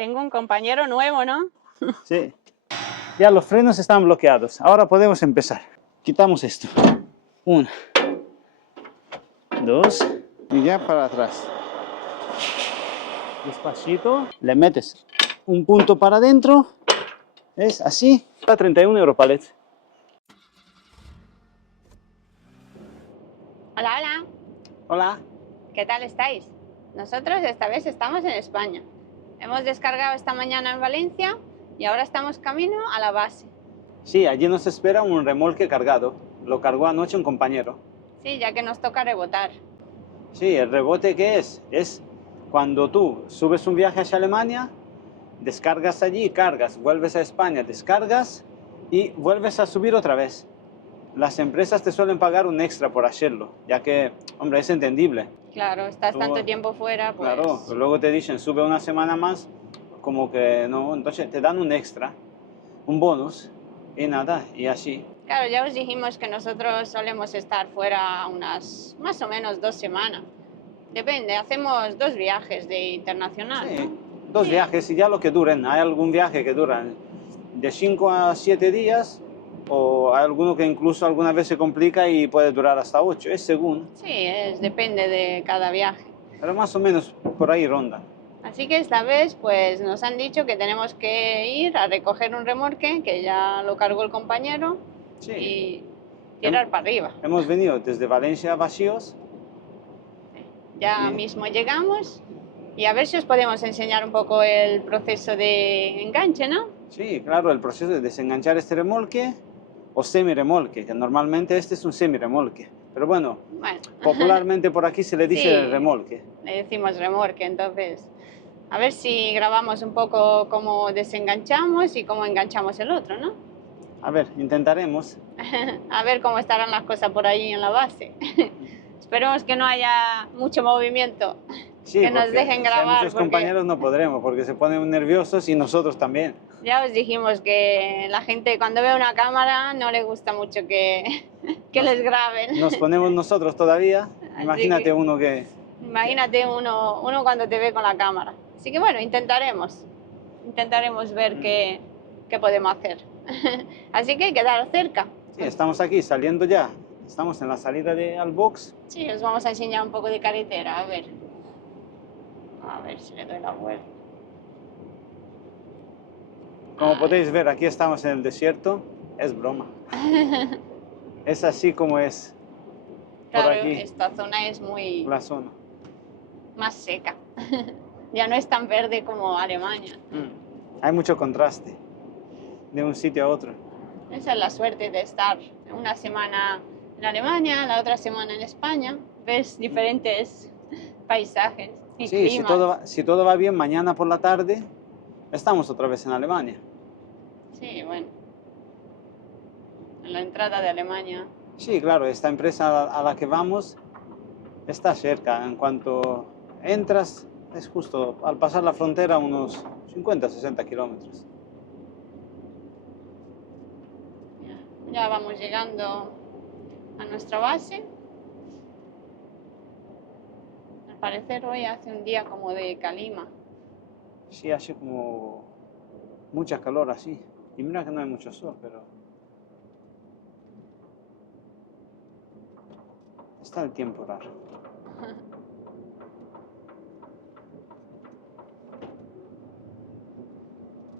Tengo un compañero nuevo, ¿no? Sí. Ya los frenos están bloqueados. Ahora podemos empezar. Quitamos esto. 1, 2 y ya para atrás. Despacito. Le metes un punto para adentro. ¿Ves? Así. Está 31 euros palets. Hola, hola. Hola. ¿Qué tal estáis? Nosotros esta vez estamos en España. Hemos descargado esta mañana en Valencia y ahora estamos camino a la base. Sí, allí nos espera un remolque cargado. Lo cargó anoche un compañero. Sí, ya que nos toca rebotar. Sí, el rebote ¿qué es? Es cuando tú subes un viaje hacia Alemania, descargas allí, cargas, vuelves a España, descargas y vuelves a subir otra vez. Las empresas te suelen pagar un extra por hacerlo, ya que, hombre, es entendible. Claro, estás tanto tiempo fuera, pues... Claro, luego te dicen, sube una semana más, como que no, entonces te dan un extra, un bonus, y nada, y así. Claro, ya os dijimos que nosotros solemos estar fuera unas más o menos 2 semanas. Depende, hacemos 2 viajes de internacional, Sí, ¿no? 2 viajes y ya lo que duren. Hay algún viaje que dura de 5 a 7 días, o hay alguno que incluso alguna vez se complica y puede durar hasta 8, es según. Sí, depende de cada viaje. Pero más o menos por ahí ronda. Así que esta vez pues nos han dicho que tenemos que ir a recoger un remolque, que ya lo cargó el compañero, Sí. y tirar para arriba. Hemos venido desde Valencia vacíos. Ya mismo llegamos y a ver si os podemos enseñar un poco el proceso de enganche, ¿no? Sí, claro, el proceso de desenganchar este remolque o semi-remolque, que normalmente este es un semi-remolque. Pero bueno, popularmente por aquí se le dice sí, remolque. Le decimos remolque, entonces a ver si grabamos un poco cómo desenganchamos y cómo enganchamos el otro, ¿no? A ver, intentaremos. A ver cómo estarán las cosas por ahí en la base. Esperemos que no haya mucho movimiento, sí, que nos dejen grabar. Si hay muchos compañeros no podremos, porque se ponen nerviosos y nosotros también. Ya os dijimos que la gente cuando ve una cámara no le gusta mucho que les graben. Nos ponemos nosotros todavía. Imagínate uno que... Imagínate uno cuando te ve con la cámara. Así que bueno, intentaremos ver qué podemos hacer. Así que quedaros cerca. Sí, estamos aquí saliendo ya. Estamos en la salida de Albox. Sí, os vamos a enseñar un poco de carretera, a ver si le doy la vuelta. Como podéis ver, aquí estamos en el desierto. Es broma. Es así como es. Claro, por aquí. Esta zona es muy... La zona. más seca. Ya no es tan verde como Alemania. Hay mucho contraste de un sitio a otro. Esa es la suerte de estar una semana en Alemania, la otra semana en España. Ves diferentes paisajes y climas. Si todo va bien, mañana por la tarde estamos otra vez en Alemania. Sí, bueno. En la entrada de Alemania. Sí, claro, esta empresa a la que vamos está cerca. En cuanto entras, es justo al pasar la frontera unos 50-60 kilómetros. Ya vamos llegando a nuestra base. Al parecer hoy hace un día como de calima. Sí, hace como mucha calor así. Y mira que no hay mucho sol, pero... está el tiempo raro.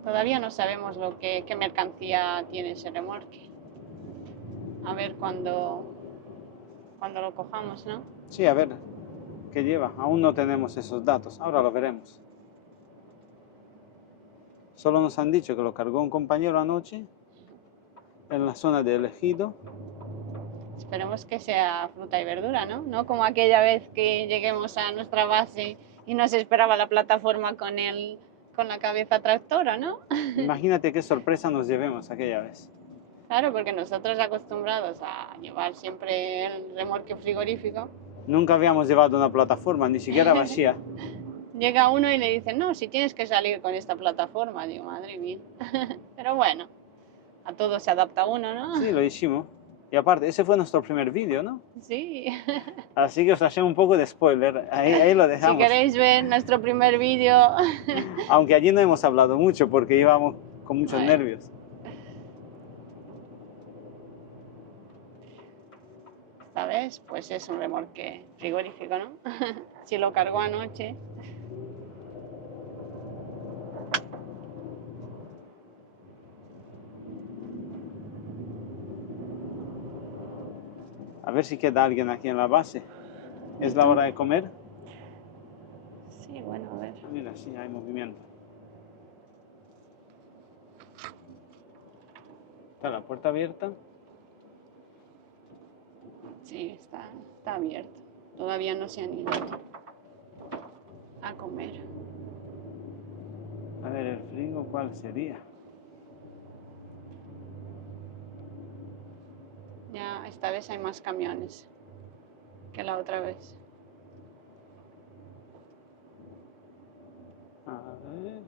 Todavía no sabemos qué mercancía tiene ese remolque. A ver cuando lo cojamos, ¿no? Sí, a ver qué lleva. Aún no tenemos esos datos. Ahora lo veremos. Solo nos han dicho que lo cargó un compañero anoche en la zona de Elegido. Esperemos que sea fruta y verdura, ¿no? No como aquella vez que lleguemos a nuestra base y nos esperaba la plataforma con la cabeza tractora, ¿no? Imagínate qué sorpresa nos llevemos aquella vez. Claro, porque nosotros acostumbrados a llevar siempre el remolque frigorífico. Nunca habíamos llevado una plataforma, ni siquiera vacía. Llega uno y le dice, no, si tienes que salir con esta plataforma. Digo, madre mía. Pero bueno, a todo se adapta uno, ¿no? Sí, lo hicimos. Y aparte, ese fue nuestro primer vídeo, ¿no? Sí. Así que os hacemos un poco de spoiler. Ahí lo Si dejamos. queréis ver nuestro primer vídeo, Aunque allí no hemos hablado mucho porque íbamos con muchos Bueno. nervios. esta vez pues es un remolque frigorífico, ¿no? Si lo cargó anoche. A ver si queda alguien aquí en la base. ¿Es la hora de comer? Sí, bueno, a ver. Mira, sí, hay movimiento. Está la puerta abierta. Sí, está abierto. Todavía no se han ido a comer. A ver, el frigo, ¿cuál sería? Ya esta vez hay más camiones que la otra vez. A ver.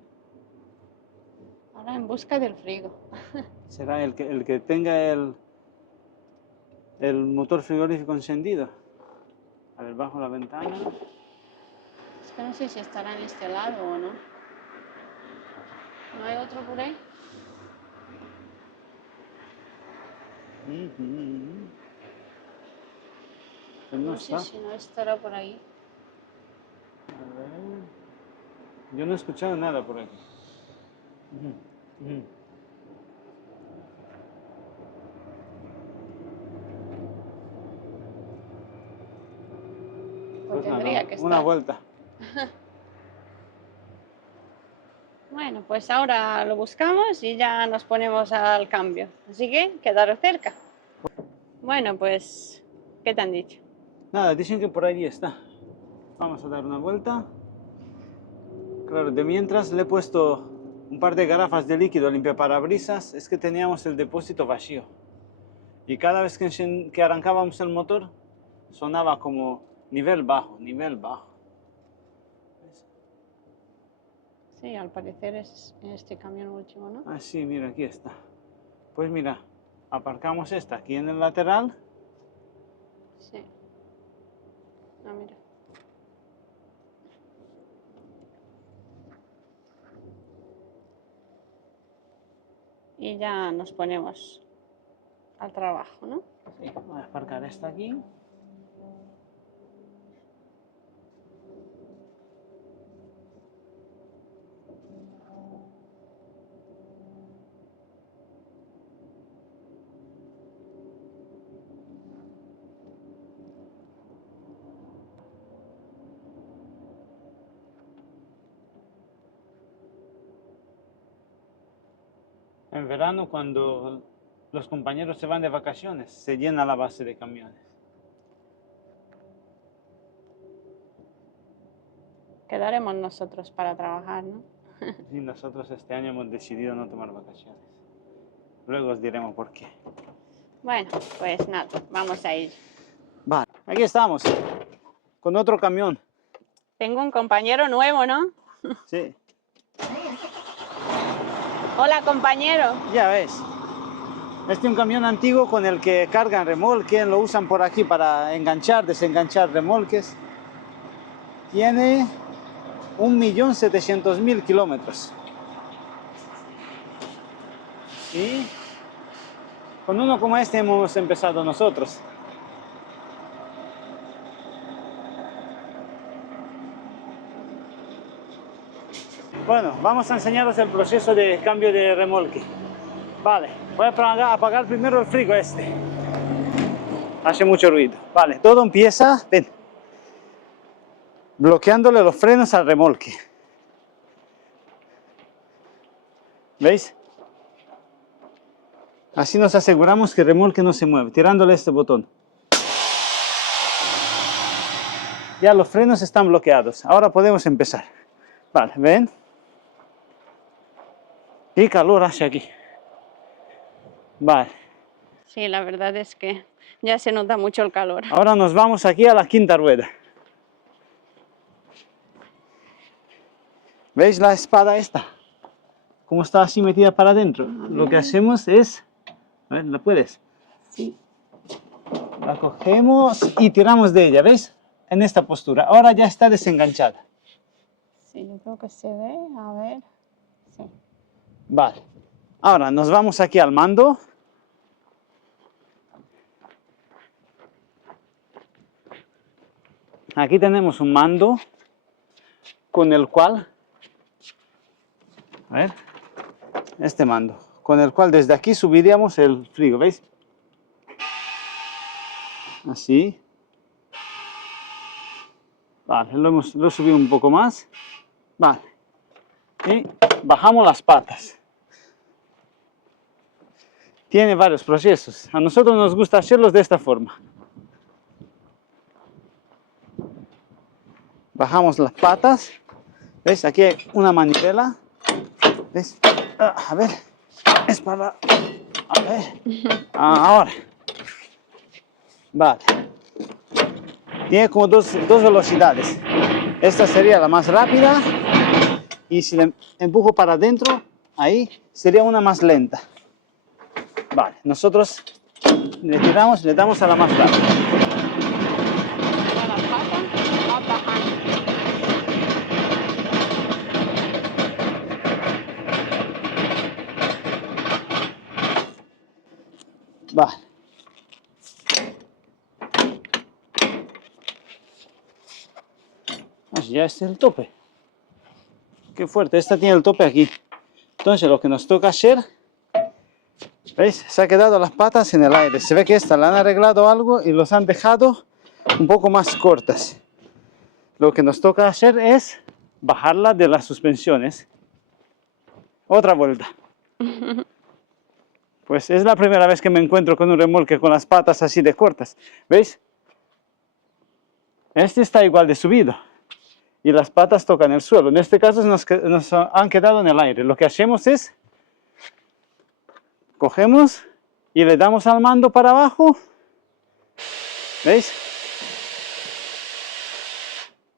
Ahora en busca del frigo. ¿Será el que tenga el motor frigorífico encendido? A ver, bajo la ventana. Es que no sé si estará en este lado o no. ¿No hay otro por ahí? Pues no No sé está. si no estará por ahí. A ver. Yo no he escuchado nada por aquí. Pues Tendría nada, que una estar. vuelta. Bueno, pues ahora lo buscamos y ya nos ponemos al cambio. Así que quedaros cerca. Bueno, pues, ¿qué te han dicho? Nada, dicen que por allí está. Vamos a dar una vuelta. Claro, de mientras le he puesto un par de garrafas de líquido limpiaparabrisas. Es que teníamos el depósito vacío. Y cada vez que arrancábamos el motor, sonaba como nivel bajo, nivel bajo. ¿Ves? Sí, al parecer es este camión último, ¿no? Ah, sí, mira, aquí está. Pues mira, aparcamos esta aquí en el lateral. Sí. Ah, mira. Y ya nos ponemos al trabajo, ¿no? Sí, voy a aparcar esta aquí. En verano, cuando los compañeros se van de vacaciones, se llena la base de camiones. Quedaremos nosotros para trabajar, ¿no? Y nosotros este año hemos decidido no tomar vacaciones. Luego os diremos por qué. Bueno, pues nada, vamos a ir. Vale, aquí estamos, con otro camión. Tengo un compañero nuevo, ¿no? Sí, Hola, compañero. ya ves. Este es un camión antiguo con el que cargan remolque, lo usan por aquí para enganchar, desenganchar remolques. Tiene 1.700.000 kilómetros. Y con uno como este hemos empezado nosotros. Bueno, vamos a enseñaros el proceso de cambio de remolque. Vale, voy a apagar primero el frigo este. Hace mucho ruido. Vale, todo empieza, ven, bloqueándole los frenos al remolque. ¿Veis? Así nos aseguramos que el remolque no se mueve, tirándole este botón. Ya los frenos están bloqueados. Ahora podemos empezar. Vale, ¿ven? ¿Qué calor hace aquí? Vale. Sí, la verdad es que ya se nota mucho el calor. Ahora nos vamos aquí a la quinta rueda. ¿Veis la espada esta? ¿Cómo está así metida para adentro? Lo que hacemos es... A ver, ¿la puedes? Sí. La cogemos y tiramos de ella, ¿ves? En esta postura. Ahora ya está desenganchada. Sí, yo creo que se ve, a ver. Sí. Vale. Ahora nos vamos aquí al mando. Aquí tenemos un mando con el cual, a ver, este mando, con el cual desde aquí subiríamos el frigo, ¿veis? Así. Vale, lo he subido un poco más. Vale. Y bajamos las patas. Tiene varios procesos. A nosotros nos gusta hacerlos de esta forma. Bajamos las patas. ¿Ves? Aquí hay una manivela. ¿Ves? A ver. Es para... A ver. Ahora. Vale. Tiene como dos velocidades. Esta sería la más rápida. Y si le empujo para adentro, ahí sería una más lenta. Vale. Nosotros le tiramos, le damos a la más rápida. Ahora la pata va bajando. Vale. Ya este es el tope. Qué fuerte, esta tiene el tope aquí. Entonces lo que nos toca hacer, ¿veis? Se ha quedado las patas en el aire. Se ve que esta la han arreglado algo y los han dejado un poco más cortas. Lo que nos toca hacer es bajarla de las suspensiones. Otra vuelta. Pues es la primera vez que me encuentro con un remolque con las patas así de cortas. ¿Veis? Este está igual de subido. Y las patas tocan el suelo. En este caso nos han quedado en el aire. Lo que hacemos es, cogemos y le damos al mando para abajo. ¿Veis?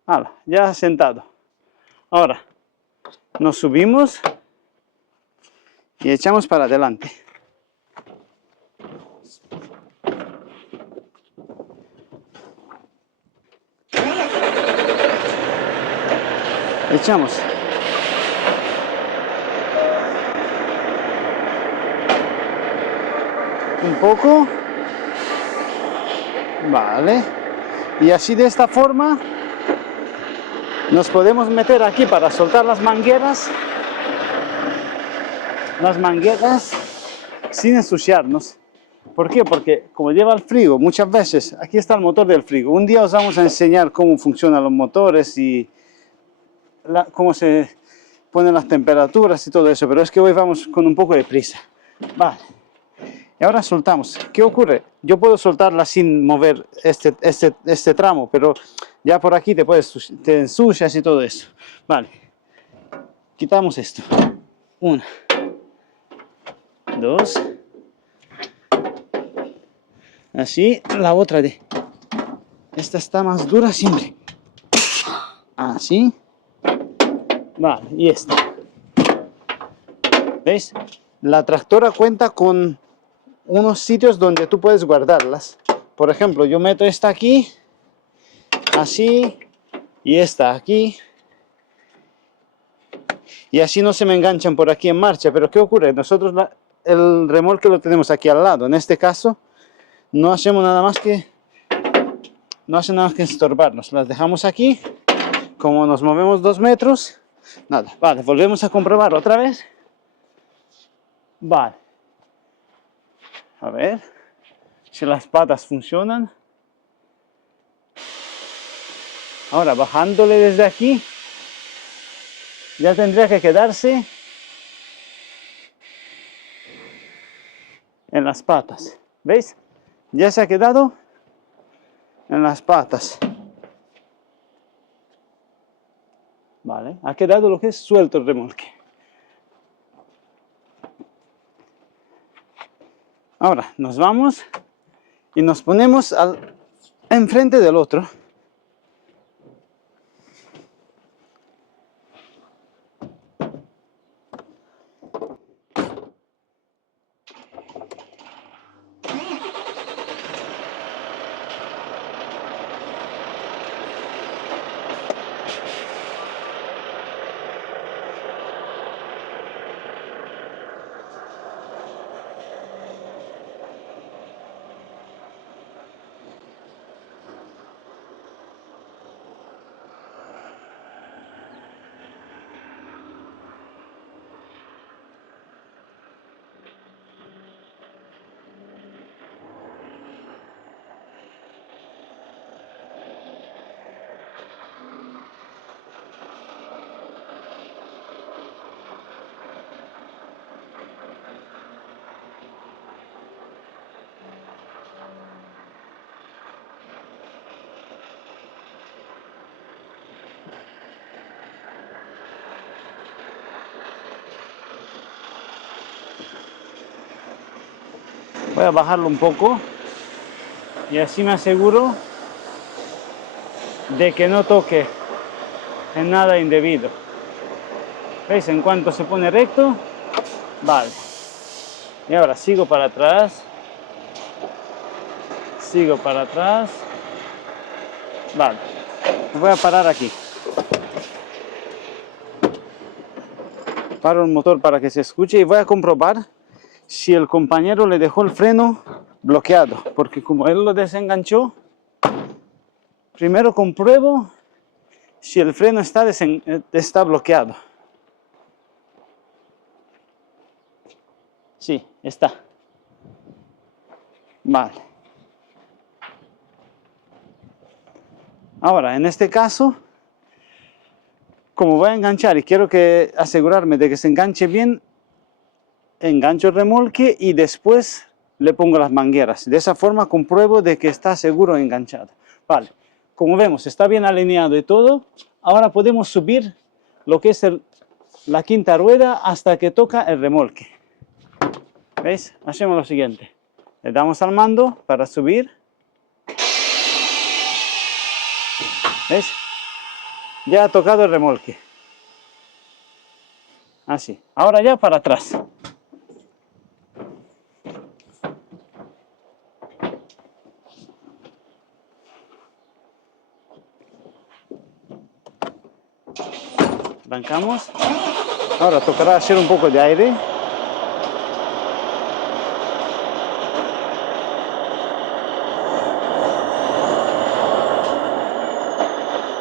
Hala, ya sentado. Ahora, nos subimos y echamos para adelante. Echamos. Un poco. Vale. Y así de esta forma nos podemos meter aquí para soltar las mangueras. Las mangueras sin ensuciarnos. ¿Por qué? Porque como lleva el frigo, muchas veces, aquí está el motor del frigo. Un día os vamos a enseñar cómo funcionan los motores y cómo se ponen las temperaturas y todo eso, pero es que hoy vamos con un poco de prisa. Vale. Y ahora soltamos. ¿Qué ocurre? Yo puedo soltarla sin mover este tramo, pero ya por aquí te ensucias y todo eso. Vale. Quitamos esto. 1, 2. Así, la otra de... Esta está más dura siempre. Así. Vale, y esta. ¿Veis? La tractora cuenta con unos sitios donde tú puedes guardarlas. Por ejemplo, yo meto esta aquí, así, y esta aquí. Y así no se me enganchan por aquí en marcha. Pero ¿qué ocurre? Nosotros el remolque lo tenemos aquí al lado. En este caso, no hacemos nada más que... No hace nada más que estorbarnos. Las dejamos aquí. Como nos movemos 2 metros... Nada, vale, volvemos a comprobar otra vez. Vale. A ver si las patas funcionan. Ahora, bajándole desde aquí, ya tendría que quedarse en las patas. ¿Veis? Ya se ha quedado en las patas. Vale, ha quedado lo que es suelto el remolque. Ahora nos vamos y nos ponemos enfrente del otro. Voy a bajarlo un poco y así me aseguro de que no toque en nada indebido. ¿Veis? En cuanto se pone recto, vale. Y ahora sigo para atrás, sigo para atrás, vale. Voy a parar aquí. Paro el motor para que se escuche y voy a comprobar si el compañero le dejó el freno bloqueado, porque como él lo desenganchó, primero compruebo si el freno está bloqueado. Sí, está. Vale. Ahora, en este caso, como voy a enganchar y quiero asegurarme de que se enganche bien, engancho el remolque y después le pongo las mangueras. De esa forma compruebo de que está seguro enganchado. Vale, como vemos está bien alineado y todo. Ahora podemos subir lo que es la quinta rueda hasta que toca el remolque. ¿Veis? Hacemos lo siguiente. Le damos al mando para subir. ¿Veis? Ya ha tocado el remolque. Así. Ahora ya para atrás. Arrancamos. Ahora tocará hacer un poco de aire.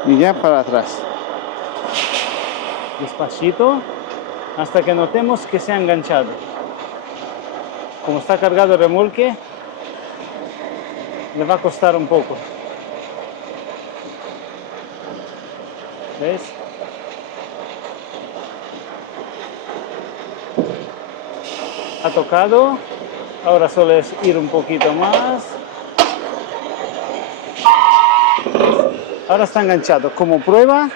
Y ya para atrás. Despacito hasta que notemos que se ha enganchado. Como está cargado el remolque, le va a costar un poco. ¿Ves? Ha tocado. Ahora solo es ir un poquito más. Ahora está enganchado. Como prueba,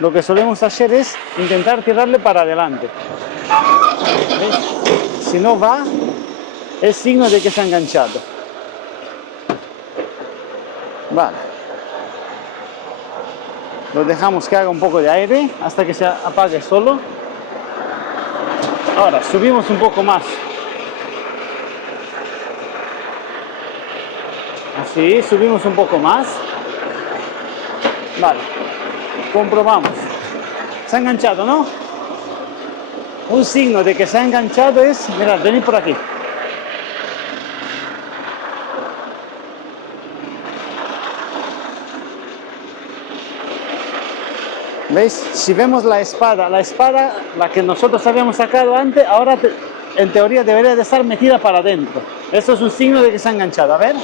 lo que solemos hacer es intentar tirarle para adelante. ¿Ves? Si no va, es signo de que se ha enganchado. Vale. Lo dejamos que haga un poco de aire hasta que se apague solo. Ahora subimos un poco más. Así, subimos un poco más. Vale, comprobamos. Se ha enganchado, ¿no? Un signo de que se ha enganchado es, mirad, venid por aquí. ¿Veis? Si vemos la espada, la que nosotros habíamos sacado antes, ahora en teoría debería de estar metida para adentro. Eso es un signo de que se ha enganchado, a ver.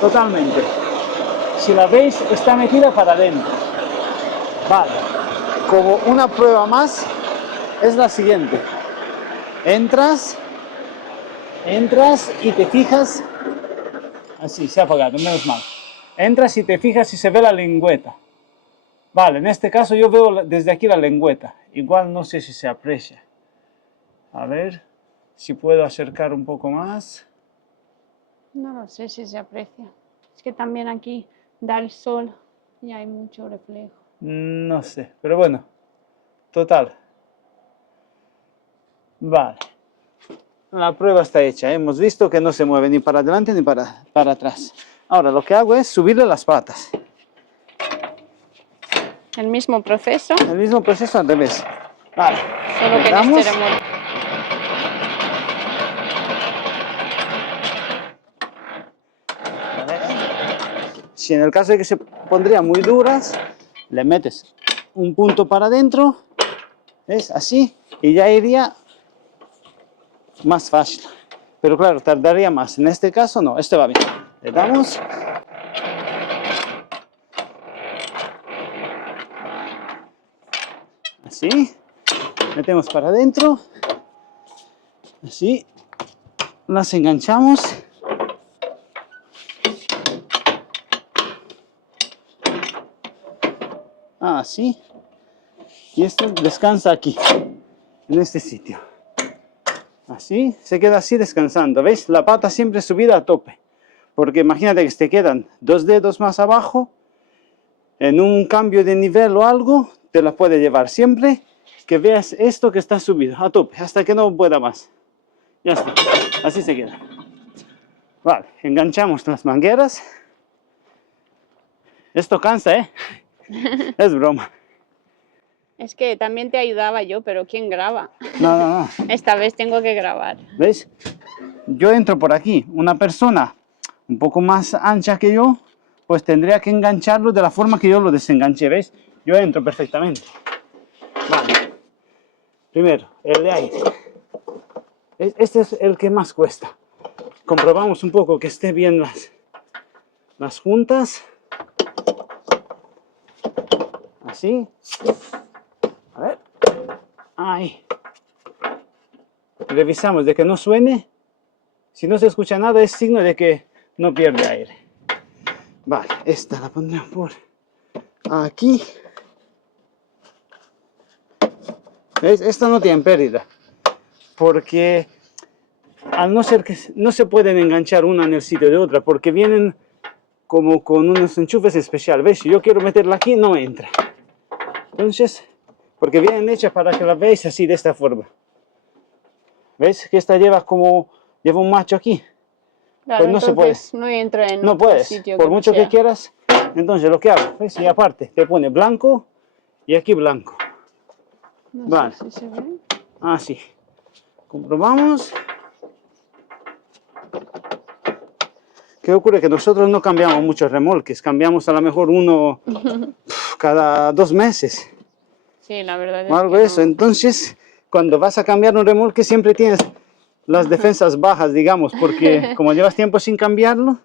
Totalmente. Si la veis, está metida para adentro. Vale. Como una prueba más, es la siguiente. Entras y te fijas. Así, se ha apagado, menos mal. Entras y te fijas si se ve la lengüeta. Vale, en este caso yo veo desde aquí la lengüeta. Igual no sé si se aprecia. A ver si puedo acercar un poco más. No lo sé si se aprecia. Es que también aquí da el sol y hay mucho reflejo. No sé, pero bueno, total. Vale. La prueba está hecha. Hemos visto que no se mueve ni para adelante ni para atrás. Ahora lo que hago es subirle las patas. El mismo proceso, El mismo proceso al revés. Vale. solo que en Damos. este remolque. Si en el caso de que se pondrían muy duras, le metes un punto para adentro, ¿ves? Así, y ya iría más fácil. Pero claro, tardaría más. En este caso no, este va bien. Le damos. Así, metemos para adentro. Así, las enganchamos. Así. Y esto descansa aquí, en este sitio. Así, se queda así descansando. ¿Veis? La pata siempre subida a tope. Porque imagínate que te quedan 2 dedos más abajo, en un cambio de nivel o algo, te la puede llevar. Siempre que veas esto que está subido a tope, hasta que no pueda más. Ya está, así se queda. Vale, enganchamos las mangueras. Esto cansa, ¿eh? Es broma. Es que también te ayudaba yo, pero ¿quién graba? No. Esta vez tengo que grabar. ¿Veis? Yo entro por aquí, una persona un poco más ancha que yo, pues tendría que engancharlo de la forma que yo lo desenganché, ¿veis? Yo entro perfectamente. Vale. Primero, el de ahí. Este es el que más cuesta. Comprobamos un poco que esté bien las juntas. Así. A ver. Ahí. Revisamos de que no suene. Si no se escucha nada es signo de que no pierde aire. Vale, esta la pondremos por aquí. ¿Veis? Esta no tiene pérdida. Porque al no ser que no se pueden enganchar una en el sitio de otra, porque vienen como con unos enchufes especiales. ¿Veis? Si yo quiero meterla aquí, no entra. Entonces, porque vienen hechas para que la veáis así, de esta forma. ¿Veis? Que esta lleva un macho aquí. Claro, Pues no se puede. No entro en No otro puedes, sitio por que mucho sea. que quieras. Entonces lo que hago, ¿ves? Y aparte, te pone blanco y aquí blanco. No Vale. sé si se ve. Así. Comprobamos. ¿Qué ocurre? Que nosotros no cambiamos muchos remolques, cambiamos a lo mejor uno cada 2 meses. Sí, la verdad es O algo que de eso. no. Entonces, cuando vas a cambiar un remolque, siempre tienes las defensas bajas, digamos, porque como llevas tiempo sin cambiarlo,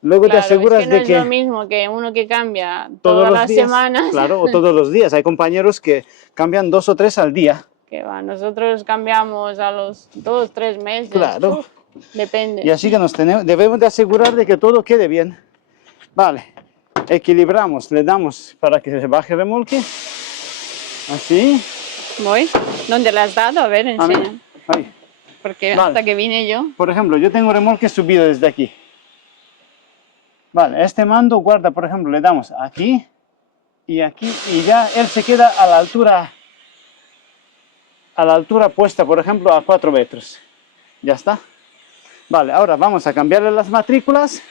luego te Claro, aseguras es que no de es que lo mismo que uno que cambia todos todas los las días, semanas. claro, o todos los días. Hay compañeros que cambian 2 o 3 al día. Que va, nosotros cambiamos a los 2, 3 meses. Claro. Uf, depende. Y así que debemos de asegurar de que todo quede bien. Vale, equilibramos, le damos para que se baje el remolque. Así. Voy. ¿Dónde le has dado? A ver, A mí. enseña. Ahí. Porque Vale. hasta que vine yo. Por ejemplo, yo tengo remolque subido desde aquí. Vale, este mando guarda, por ejemplo, le damos aquí y aquí y ya él se queda a la altura puesta, por ejemplo, a 4 metros. Ya está. Vale, ahora vamos a cambiarle las matrículas.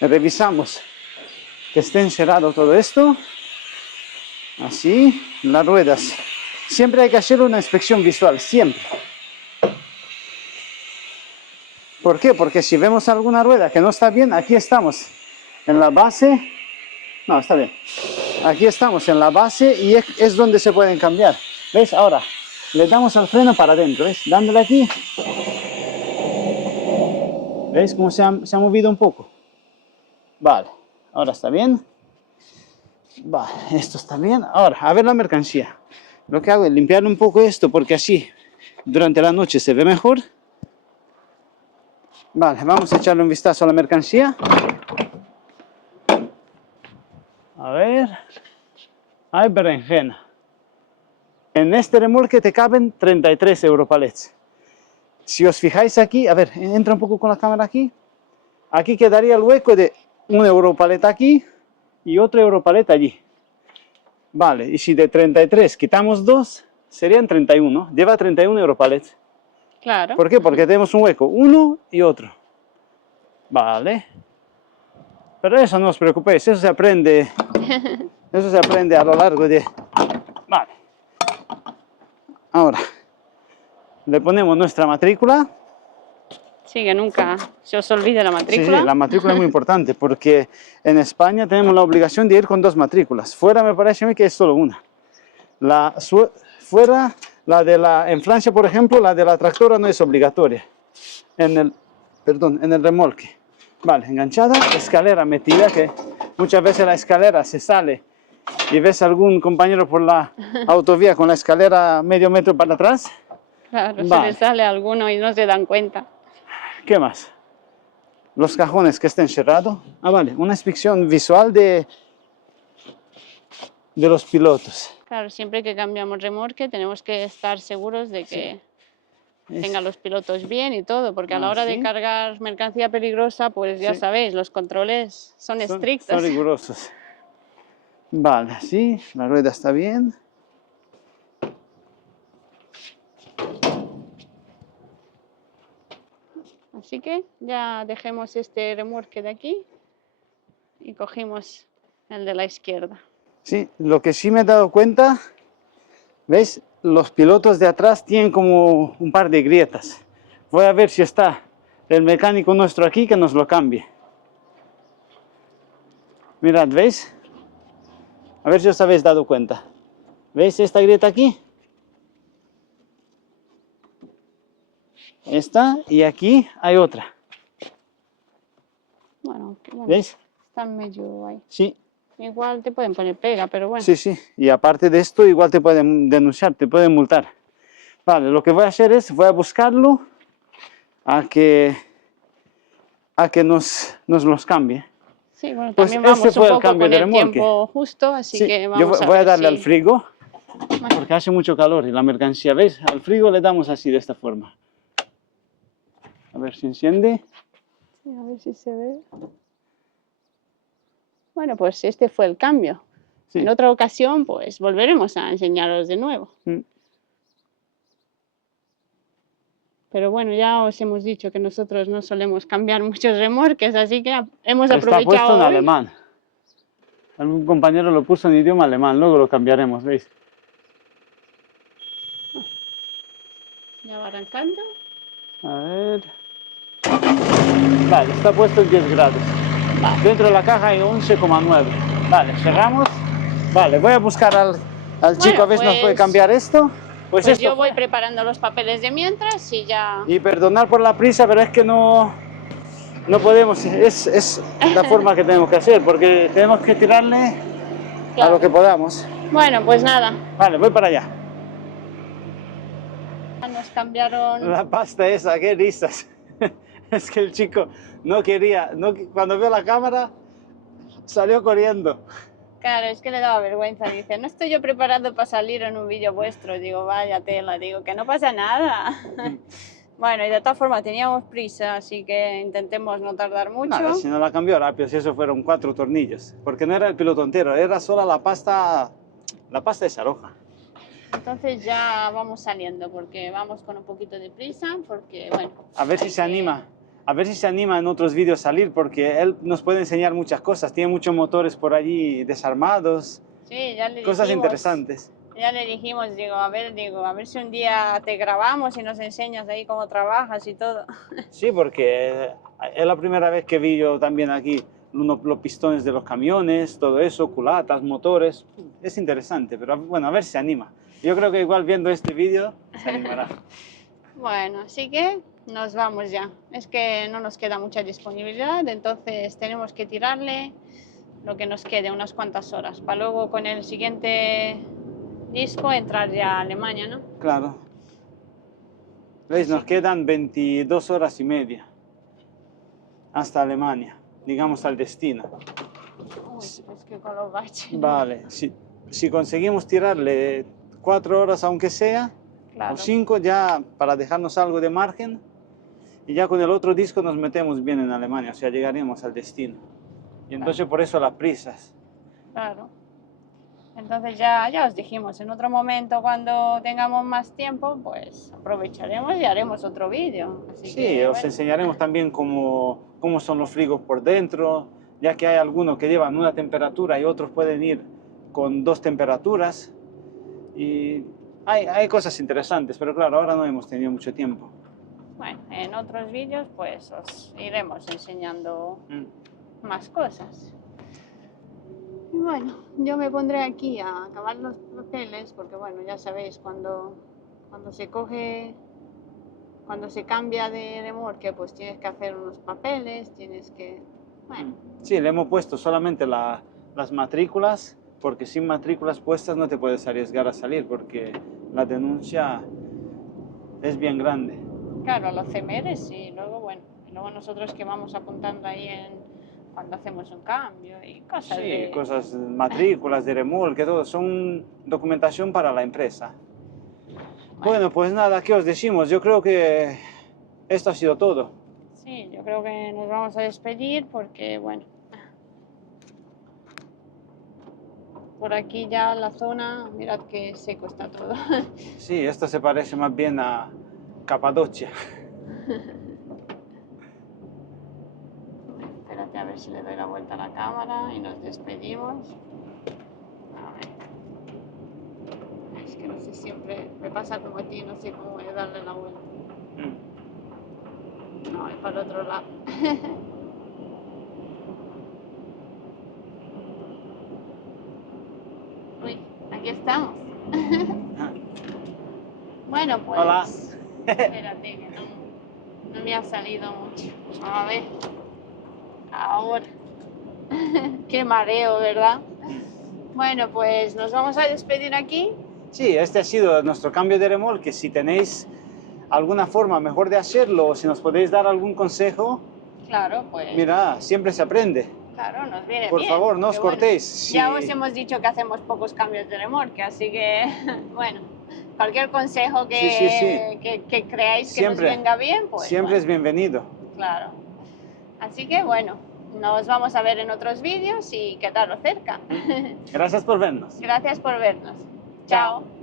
Revisamos que esté encerrado todo esto. Así, las ruedas. Siempre hay que hacer una inspección visual, siempre. ¿Por qué? Porque si vemos alguna rueda que no está bien, aquí estamos en la base. No, está bien. Aquí estamos en la base y es donde se pueden cambiar. ¿Ves? Ahora le damos al freno para adentro, ¿ves? Dándole aquí. ¿Veis cómo se ha movido un poco? Vale, ahora está bien. Vale, esto está bien. Ahora, a ver la mercancía. Lo que hago es limpiar un poco esto porque así durante la noche se ve mejor. Vale, vamos a echarle un vistazo a la mercancía. A ver. Hay berenjena. En este remolque te caben 33 Europalets. Si os fijáis aquí, a ver, entra un poco con la cámara aquí. Aquí quedaría el hueco de un Europalet aquí y otro Europalet allí. Vale, y si de 33 quitamos 2, serían 31. Lleva 31 Europalets. Claro. ¿Por qué? Porque tenemos un hueco, uno y otro. Vale. Pero eso no os preocupéis, eso se aprende. Eso se aprende a lo largo de... Vale. Ahora, le ponemos nuestra matrícula. Sí, que nunca se os olvide la Sí, matrícula. sí, la matrícula es muy importante porque en España tenemos la obligación de ir con 2 matrículas. Fuera me parece a mí que es solo una. Fuera, en Francia, por ejemplo, la de la tractora no es obligatoria. En el remolque. Vale, enganchada, escalera metida, que muchas veces la escalera se sale y ves a algún compañero por la autovía con la escalera medio metro para atrás. Claro, se Vale. le sale a alguno y no se dan cuenta. ¿Qué más? Los cajones que estén cerrados. Ah, vale, una inspección visual de de los pilotos. Claro, siempre que cambiamos remolque tenemos que estar seguros de que tengan los pilotos bien y todo, porque a la hora de Así. cargar mercancía peligrosa, pues ya Sí. sabéis, los controles son estrictos. Son rigurosos. Vale, así, la rueda está bien. Así que ya dejemos este remolque de aquí y cogimos el de la izquierda. Sí, lo que sí me he dado cuenta, ¿veis? Los pilotos de atrás tienen como un par de grietas. Voy a ver si está el mecánico nuestro aquí que nos lo cambie. Mirad, ¿veis? A ver si os habéis dado cuenta. ¿Veis esta grieta aquí? Esta, y aquí hay otra. Bueno, ¿Veis? están medio ahí. Sí. Igual te pueden poner pega, pero bueno. Sí, sí. Y aparte de esto, igual te pueden denunciar, te pueden multar. Vale, lo que voy a hacer es, voy a buscarlo a que nos los cambie. Sí, bueno, Pues también vamos este fue un el poco cambio con de el remolque. tiempo justo, así Sí, que yo vamos voy a ver darle si... al frigo, Bueno. porque hace mucho calor y la mercancía, ¿veis? Al frigo le damos así, de esta forma. A ver si enciende. Sí, a ver si se ve. Bueno, pues este fue el cambio. Sí. En otra ocasión, pues volveremos a enseñaros de nuevo. Pero bueno, ya os hemos dicho que nosotros no solemos cambiar muchos remolques, así que hemos aprovechado. Está puesto en hoy. alemán. Algún compañero lo puso en idioma alemán, luego lo cambiaremos, ¿veis? Ya va arrancando. A ver. Vale, está puesto en 10 grados. Vale. Dentro de la caja hay 11,9. Vale, cerramos. Vale, voy a buscar al chico a ver si nos puede cambiar esto. Pues esto yo voy preparando los papeles de mientras y ya... Y perdonar por la prisa, pero es que no podemos, es la forma que tenemos que hacer, porque tenemos que tirarle a lo que podamos. Bueno, pues nada. Vale, voy para allá. Nos cambiaron... La pasta esa, qué risas. Es que el chico no quería, cuando vio la cámara, salió corriendo. Claro, es que le daba vergüenza. Dice, no estoy yo preparado para salir en un vídeo vuestro. Digo, vaya tela, digo, que no pasa nada. Bueno, y de todas formas teníamos prisa, así que intentemos no tardar mucho. Nada, si no la cambió rápido, si eso fueron 4 tornillos. Porque no era el piloto entero, era solo la pasta de Saroja. Entonces ya vamos saliendo, porque vamos con un poquito de prisa, porque bueno... A ver si se anima. A ver si se anima en otros vídeos salir, porque él nos puede enseñar muchas cosas. Tiene muchos motores por allí desarmados. Sí, ya le dijimos. Cosas interesantes. Ya le dijimos, digo, a ver si un día te grabamos y nos enseñas ahí cómo trabajas y todo. Sí, porque es la primera vez que vi yo también aquí los pistones de los camiones, todo eso, culatas, motores. Es interesante, pero bueno, a ver si se anima. Yo creo que igual viendo este vídeo se animará. Bueno, así que nos vamos ya. Es que no nos queda mucha disponibilidad, entonces tenemos que tirarle lo que nos quede, unas cuantas horas, para luego con el siguiente disco entrar ya a Alemania, ¿no? Claro. ¿Veis? Nos quedan 22 horas y media hasta Alemania, digamos al destino. Uy, es que con los baches. Vale, si conseguimos tirarle 4 horas aunque sea, claro, o 5 ya para dejarnos algo de margen, y ya con el otro disco nos metemos bien en Alemania, o sea, llegaremos al destino. Y entonces por eso las prisas. Claro. Entonces ya os dijimos, en otro momento cuando tengamos más tiempo, pues aprovecharemos y haremos otro vídeo. Sí, os enseñaremos también cómo son los frigos por dentro, ya que hay algunos que llevan una temperatura y otros pueden ir con 2 temperaturas. Y hay cosas interesantes, pero claro, ahora no hemos tenido mucho tiempo. Bueno, en otros vídeos pues os iremos enseñando más cosas. Y bueno, yo me pondré aquí a acabar los papeles, porque bueno, ya sabéis, cuando se cambia de remolque, pues tienes que hacer unos papeles, tienes que... Bueno. Sí, le hemos puesto solamente las matrículas, porque sin matrículas puestas no te puedes arriesgar a salir, porque la denuncia es bien grande. Claro, los CMRs y luego, bueno, nosotros que vamos apuntando ahí cuando hacemos un cambio y cosas Sí, de... cosas, matrículas de remolque, todo, son documentación para la empresa. Bueno, pues nada, ¿qué os decimos? Yo creo que esto ha sido todo. Sí, yo creo que nos vamos a despedir porque, bueno, por aquí ya la zona, mirad que seco está todo. Sí, esto se parece más bien a Capadocia. Espérate a ver si le doy la vuelta a la cámara y nos despedimos. A ver. Es que no sé, siempre me pasa como a ti, no sé cómo voy a darle la vuelta. No, es para el otro lado. Uy, aquí estamos. Bueno, pues... Hola. Espérate, que no me ha salido mucho. A ver. Ahora. Qué mareo, ¿verdad? Bueno, pues nos vamos a despedir aquí. Sí, este ha sido nuestro cambio de remolque. Si tenéis alguna forma mejor de hacerlo o si nos podéis dar algún consejo, Claro, pues... mira, siempre se aprende. Claro, nos viene Por bien. favor, no os porque, bueno, cortéis. ya Si- os hemos dicho que hacemos pocos cambios de remolque, así que, bueno, cualquier consejo Sí, sí, sí. que creáis que nos Siempre, venga bien, pues siempre es bueno, bienvenido. claro. Así que, bueno, nos vamos a ver en otros vídeos y quedaros cerca. Gracias por vernos. Gracias por vernos. Chao. Chao.